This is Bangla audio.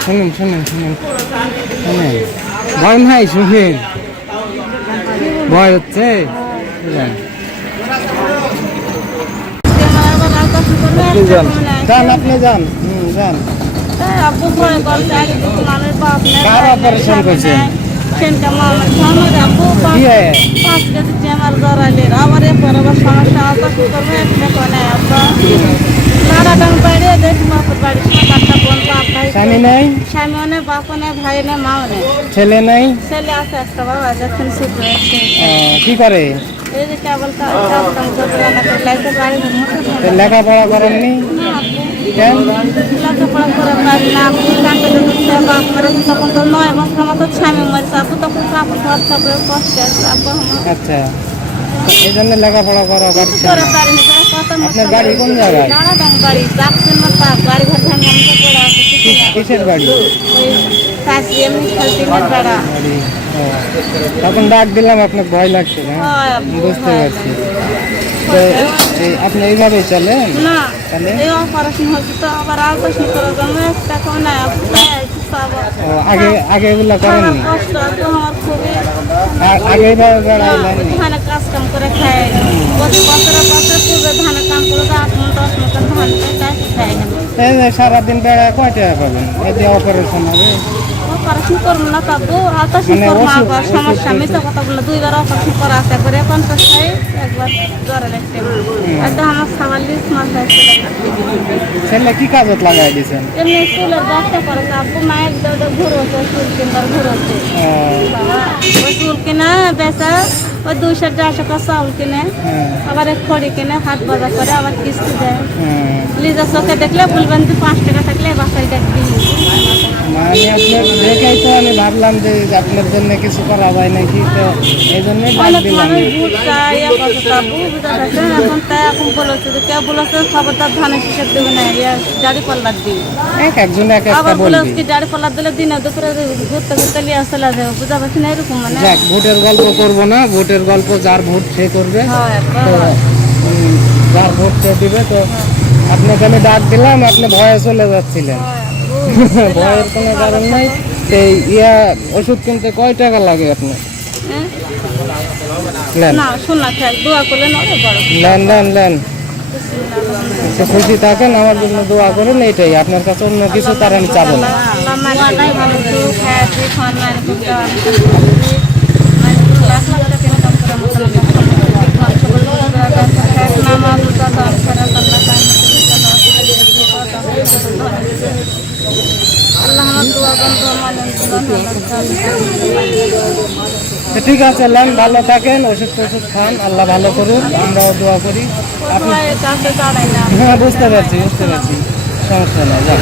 শুনুন শুনুন শুনুন শুনুন ভয় নাই শুনেন ভয় হচ্ছে যান আপনি যান হুম যান কার অপারেশন করছেন? আমার আব্বু পাঁচ কি হয়? পাঁচ কেজি চেমার জড়াইলে আবার এরপর আবার সমস্যা অপারেশন করবে একটা কোনে আব্বা নাড়া ডাং বাইরে দেখি বাপের বাড়ি সাত আটটা বোন বাপ ভাই স্বামী নাই? স্বামী অনেক বাপ অনেক ভাই নেই মাও নেই। ছেলে নাই? ছেলে আছে একটা বাবা আহ, কি করে? এই যে কেবল কাজ কাজ কাম করতে করে লাইতে পারি না লেখাপড়া করেননি? আচ্ছা। এই জন্য লেখাপড়া করা পারছে করে পারি না তারা কত আপনার বাড়ি কোন জায়গায়? দাঁড়া দাম বাড়ি যাচ্ছেন না তা গাড়ি ঘর ধান আমি তো পড়ে আছে কিছু না কিসের বাড়ি? ওই কাশি এমনি খেলতে না বেড়া বাড়ি ও, তখন ডাক দিলাম আপনার ভয় লাগছে না? হয় আপু, বুঝতে হয়। পারছি। তো এই আপনি এইভাবেই চলেন না তাহলে? এই অপারেশন হচ্ছে তো আবার আলট্রাসাউন্ড করার জন্য একটা কেউ নাই আপু তাই কিছু আবার ও, আগে আগে এগুলো আমার করেননি কষ্ট আছে আমার খুবই ধানে কাজ কাম করে খায়। বছর বছরে পূর্বে ধান কাম করে তো আট মন দশ মন ধান খায় এই সারাদিন বেড়া কয় টাকা পাবেন? এতে অপারেশন হবে। অপারেশন করব না তবু অপারেশন মানে করব আবার সমস্যা মিথ্যা কথা বললাম দুইবার অপারেশন করা আছে করে পঞ্চাশ ছেলে কি কাজত লাগাই এমনি ব্যবসা করেছে আপু মায়ের দৌড়ে ঘুরোছে চুল কিনবার ঘুরোছে ওই চুল কিনে বেচা ওই দুইশো চারশো টাকা চাউল কিনে আবার এক খড়ি কিনে হাট বাজার করে আবার কিস্তি দেয়। চোখে দেখলে বলবেন যে পাঁচ টাকা থাকলে বাসায় দেখবি মানে আপনার দেখেই তো আমি ভাবলাম যে আপনার জন্য কিছু করা যায় নাকি তো এই জন্যই ডাক অনেক দিলাম। মানুষ বুট চায় করতে তা বুঝতে পারছেন এখন তাই এখন বলেছে যে বলেছে খবরদার ধানের হিসেব না জারি এক একজন এক একটা বলবি। কি জারি পাল্লার দিলে দিনে দুপুরে ঘুরতে ঘুরতে লিয়ে চলে যাবে বুঝতে পারছেন এরকম মানে। যাক ভোটের গল্প করব না ভোটের গল্প যার ভোট সে করবে। তো যার ভোট সে দিবে তো আপনাকে আমি ডাক দিলাম আপনি ভয়ে চলে যাচ্ছিলেন। হয়, ভয়ের কোনো কারণ নাই এই ইয়া ওষুধ কিনতে কয় টাকা লাগে আপনার হ্যাঁ? নেন নেন নেন নেন খুশি থাকেন আমার জন্য দোয়া করেন এটাই আপনার কাছে অন্য কিছু তার আমি চাবো না আল্লাহ মানে ভালো তো খায় তুই খান মানে কোনটা লাখ লাখ টাকা ইনকাম করে মতো নামাজ উঠা দান করা আল্লাহ কাম আল্লাহ আমার দোয়া বন্ধ মানে তো ঠিক আছে ম্যাম ভালো থাকেন ওষুধ টষুধ খান আল্লাহ ভালো করুন। আমরাও দোয়া করি। আপনি হ্যাঁ বুঝতে পারছি বুঝতে পারছি। সমস্যা নেই যাক